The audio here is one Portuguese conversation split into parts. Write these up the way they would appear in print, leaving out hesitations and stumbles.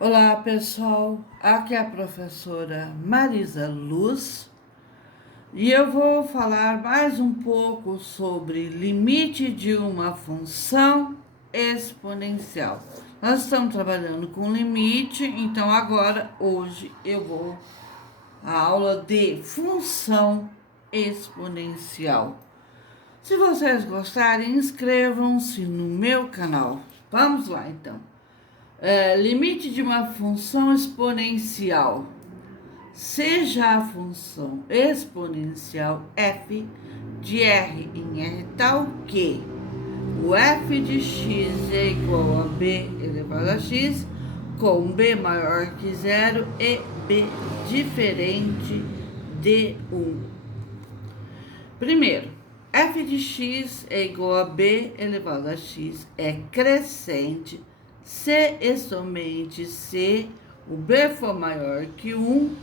Olá, pessoal. Aqui é a professora Marisa Luz e eu vou falar mais um pouco sobre limite de uma função exponencial. Nós estamos trabalhando com limite, então hoje eu vou à aula de função exponencial. Se vocês gostarem, inscrevam-se no meu canal. Vamos lá, então. Limite de uma função exponencial. Seja a função exponencial f de r em r tal que o f de x é igual a b elevado a x, com b maior que zero e b diferente de 1. Primeiro, f de x é igual a b elevado a x é crescente se e somente se o b for maior que 1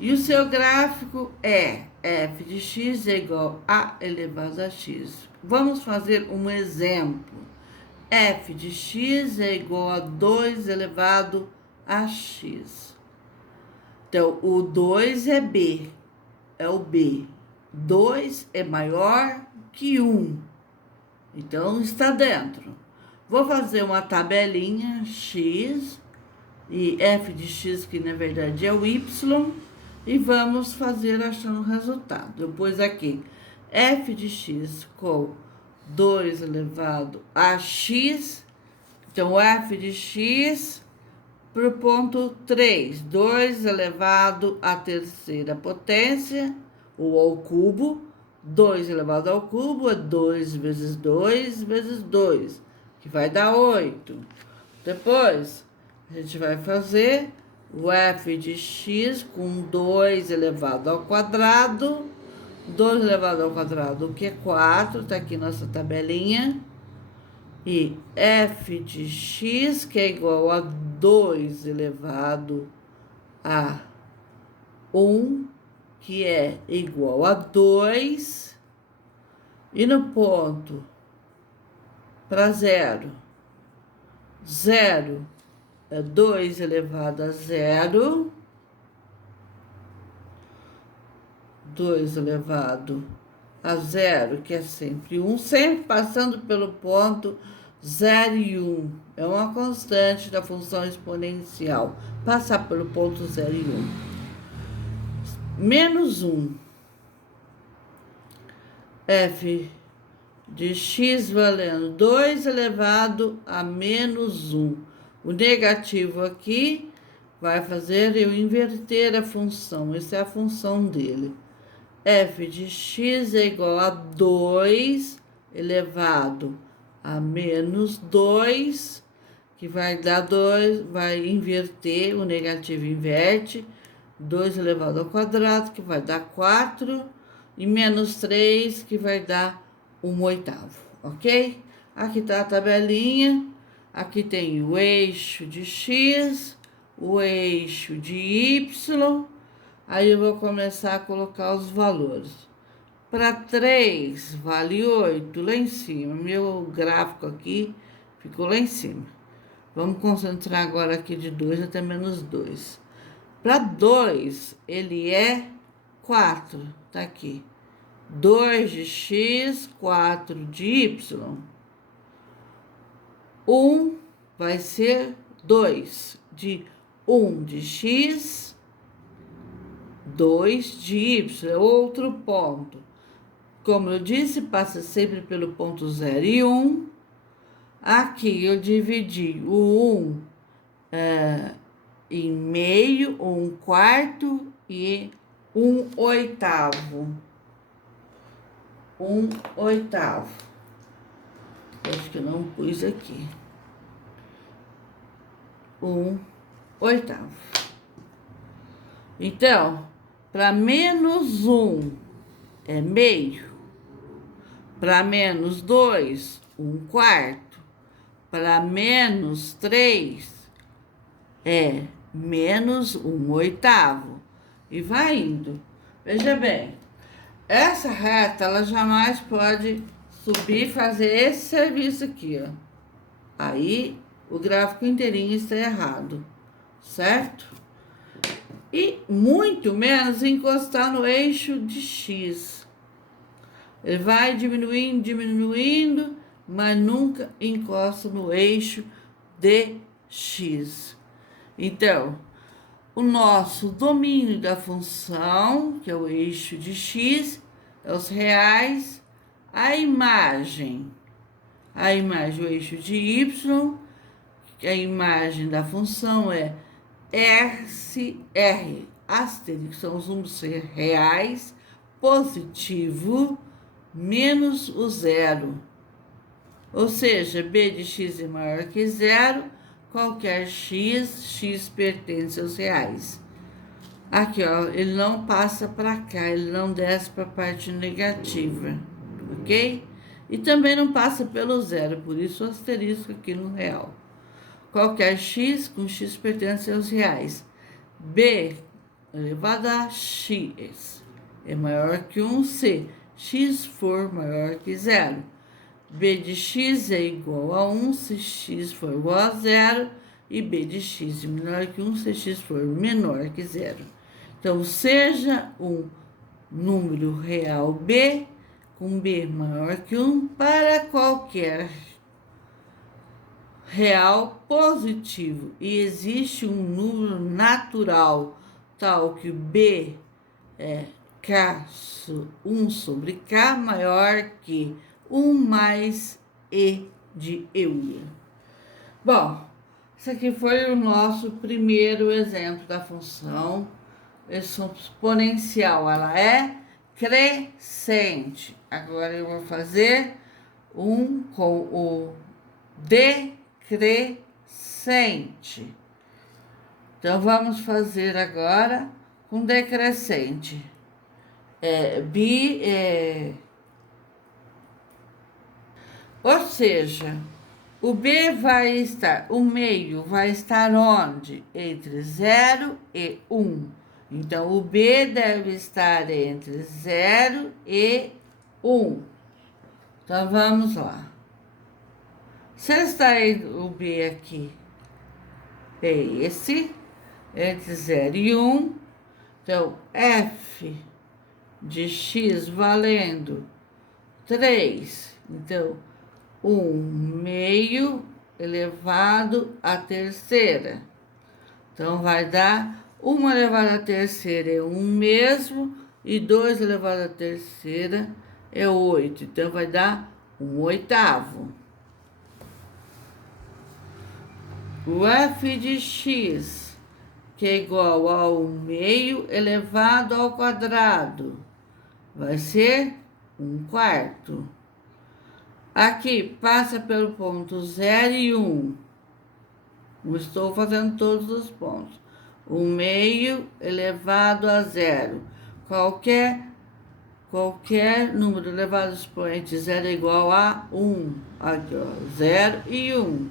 e o seu gráfico é f de x é igual a elevado a x. Vamos fazer um exemplo. F de x é igual a 2 elevado a x. Então, o 2 é b, é o b. 2 é maior que 1. Então, está dentro. Vou fazer uma tabelinha x e f de x, que na verdade é o y, e vamos fazer achando o resultado. Eu pus aqui f de x com 2 elevado a x, então f de x para o ponto 3, 2 elevado à terceira potência, ou ao cubo. 2 elevado ao cubo é 2 vezes 2 vezes 2, que vai dar 8. Depois, a gente vai fazer o f de x com 2 elevado ao quadrado. 2 elevado ao quadrado, que é 4, tá aqui nossa tabelinha. E f de x, que é igual a 2 elevado a 1, que é igual a 2. E no ponto para zero, 0 é 2 elevado a 0. 2 elevado a 0, que é sempre 1, sempre passando pelo ponto 0 e 1. É uma constante da função exponencial, passar pelo ponto 0 e 1. Menos 1. F de x valendo 2 elevado a menos 1. O negativo aqui vai fazer eu inverter a função. Essa é a função dele. F de x é igual a 2 elevado a menos 2, que vai dar 2, vai inverter, o negativo inverte, 2 elevado ao quadrado, que vai dar 4, e menos 3, que vai dar 1/8, ok? Aqui está a tabelinha, aqui tem o eixo de x, o eixo de y. Aí eu vou começar a colocar os valores. Para 3 vale 8 lá em cima. Meu gráfico aqui ficou lá em cima. Vamos concentrar agora aqui de 2 até menos 2. Para 2, ele é 4. Tá aqui. 2 de x, 4 de y. 1 vai ser 2 de 1 de x, 2 de y, é outro ponto. Como eu disse, passa sempre pelo ponto 0 e 1. Aqui eu dividi o 1 em meio, 1/4 e 1/8. 1/8. Acho que eu não pus aqui. 1/8. Então, para menos 1 é meio. Para menos 2, 1/4. Para menos 3 é menos 1/8. E vai indo. Veja bem, essa reta, ela jamais pode subir e fazer esse serviço aqui, ó. Aí, o gráfico inteirinho está errado. certo? E muito menos encostar no eixo de x. Ele vai diminuindo, diminuindo, mas nunca encosta no eixo de x. Então, o nosso domínio da função, que é o eixo de x, é os reais, a imagem, o eixo de y, que a imagem da função é R, asterisco, são os números reais, positivo, menos o zero. Ou seja, b de x é maior que zero, qualquer x pertence aos reais. Aqui, ó, ele não passa para cá, ele não desce para a parte negativa, ok? E também não passa pelo zero, por isso o asterisco aqui no real. Qualquer x com x pertence aos reais. B elevado a x é maior que 1 se x for maior que zero. B de x é igual a 1 se x for igual a zero. E b de x é menor que 1 se x for menor que zero. Então, seja um número real b, com b maior que 1, para qualquer real positivo. E existe um número natural, tal que b é k 1 sobre k maior que 1 mais e de Euler. Bom, esse aqui foi o nosso primeiro exemplo da função exponencial. Ela é crescente. Agora eu vou fazer um com o decrescente. Então, vamos fazer agora com decrescente. Ou seja, o B vai estar, o meio vai estar onde? Entre 0 e 1. Então, o B deve estar entre 0 e 1. Então, vamos lá. Se está o B aqui, é esse, entre 0 e 1. Então, f de x valendo 3. Então, 1 meio elevado à terceira. Então, vai dar 1 elevado à terceira é 1 mesmo, e 2 elevado à terceira é 8. Então, vai dar 1 oitavo. O f de x, que é igual ao meio elevado ao quadrado, vai ser 1 quarto. Aqui, passa pelo ponto 0 e 1. Não estou fazendo todos os pontos. 1 meio elevado a 0. Qualquer número elevado ao expoente 0 é igual a 1. Aqui, ó, 0 e 1.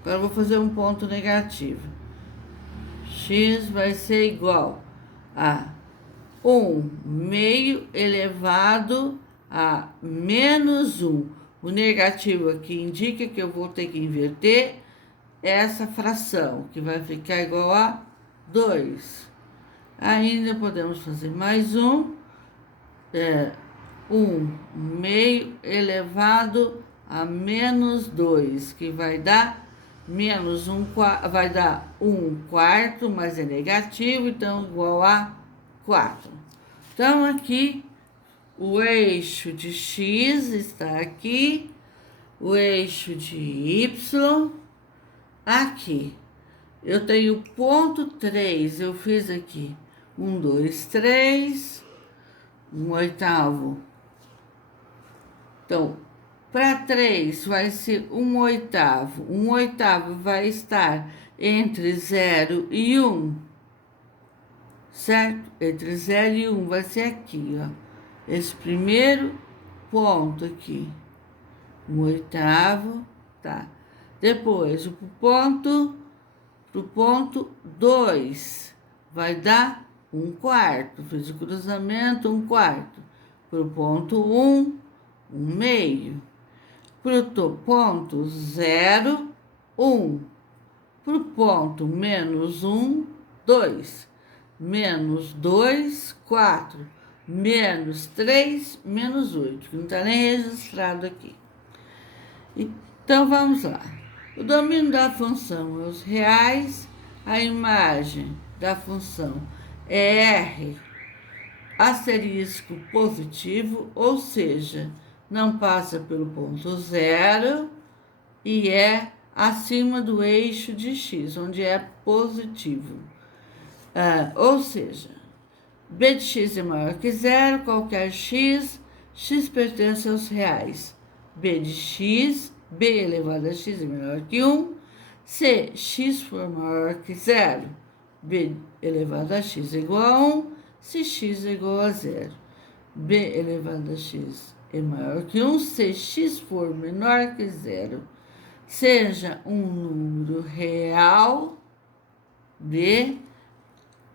Agora eu vou fazer um ponto negativo. X vai ser igual a 1 meio elevado a menos 1. O negativo aqui indica que eu vou ter que inverter essa fração, que vai ficar igual a 2. Ainda podemos fazer mais um. 1 meio elevado a menos 2, que vai dar menos 1 quarto, vai dar 1 quarto, mas é negativo, então igual a 4. Então, aqui, o eixo de x está aqui, o eixo de y aqui. Eu tenho ponto 3, eu fiz aqui 1, 2, 3, 1 oitavo. Então, para 3 vai ser 1 oitavo. 1 oitavo vai estar entre 0 e 1, certo? Entre 0 e 1 vai ser aqui, ó. Esse primeiro ponto aqui. 1 oitavo, tá? Depois, pro ponto 2, vai dar 1 quarto. Fiz o cruzamento, 1 quarto. Pro ponto 1, 1 meio. Pro ponto 0, 1. para o ponto menos 1, 2, menos 2, 4, menos 3, menos 8, que não está nem registrado aqui. Então, vamos lá. O domínio da função é os reais, a imagem da função é R asterisco positivo, ou seja, não passa pelo ponto zero e é acima do eixo de x, onde é positivo. Ou seja, b de x é maior que zero, qualquer x, x pertence aos reais. B de x, b elevado a x é menor que 1, se x for maior que zero, b elevado a x é igual a 1, se x é igual a zero. B elevado a x é maior que 1, se x for menor que zero, seja um número real, B,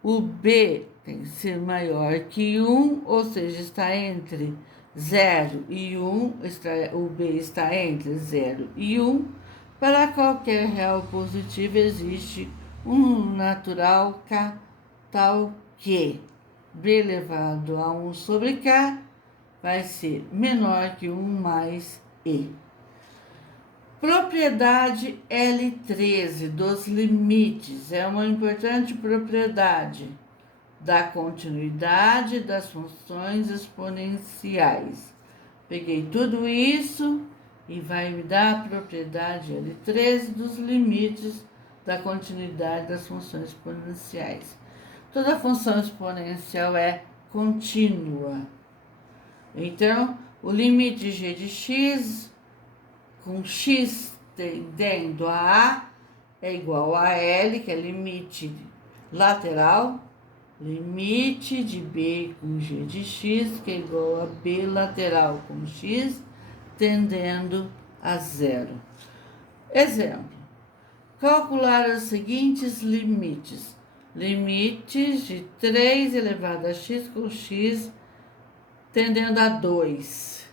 o B tem que ser maior que 1, ou seja, está entre 0 e 1, o B está entre 0 e 1. Para qualquer real positivo existe um natural K, tal que B elevado a 1 sobre K vai ser menor que 1 mais E. Propriedade L13 dos limites é uma importante propriedade da continuidade das funções exponenciais. Peguei tudo isso e vai me dar a propriedade L13 dos limites da continuidade das funções exponenciais. Toda função exponencial é contínua. Então, o limite de g de x com x tendendo a A é igual a L, que é limite lateral, limite de B com g de x, que é igual a B lateral com x, tendendo a zero. Exemplo, calcular os seguintes limites. Limites de 3 elevado a x com x, tendendo a 2.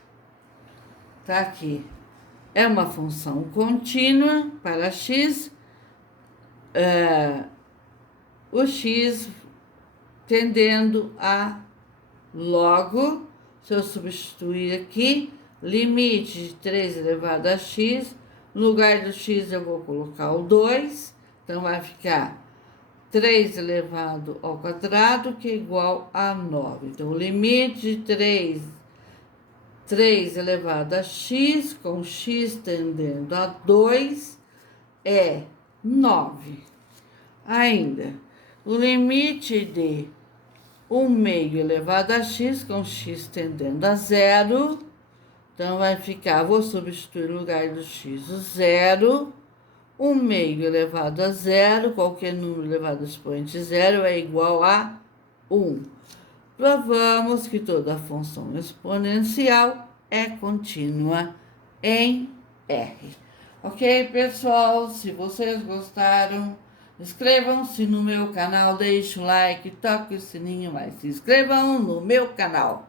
Tá aqui. É uma função contínua para x, o x tendendo a, logo, se eu substituir aqui, limite de 3 elevado a x, no lugar do x eu vou colocar o 2, então vai ficar 3 elevado ao quadrado, que é igual a 9. Então, o limite de 3 elevado a x, com x tendendo a 2, é 9. Ainda, o limite de 1 meio elevado a x, com x tendendo a 0, então vai ficar, vou substituir no lugar do x o 0, 1 meio elevado a 0, qualquer número elevado ao expoente 0 é igual a 1. Provamos que toda função exponencial é contínua em R. Ok, pessoal? Se vocês gostaram, inscrevam-se no meu canal, deixem um like, toque o sininho, mas se inscrevam no meu canal.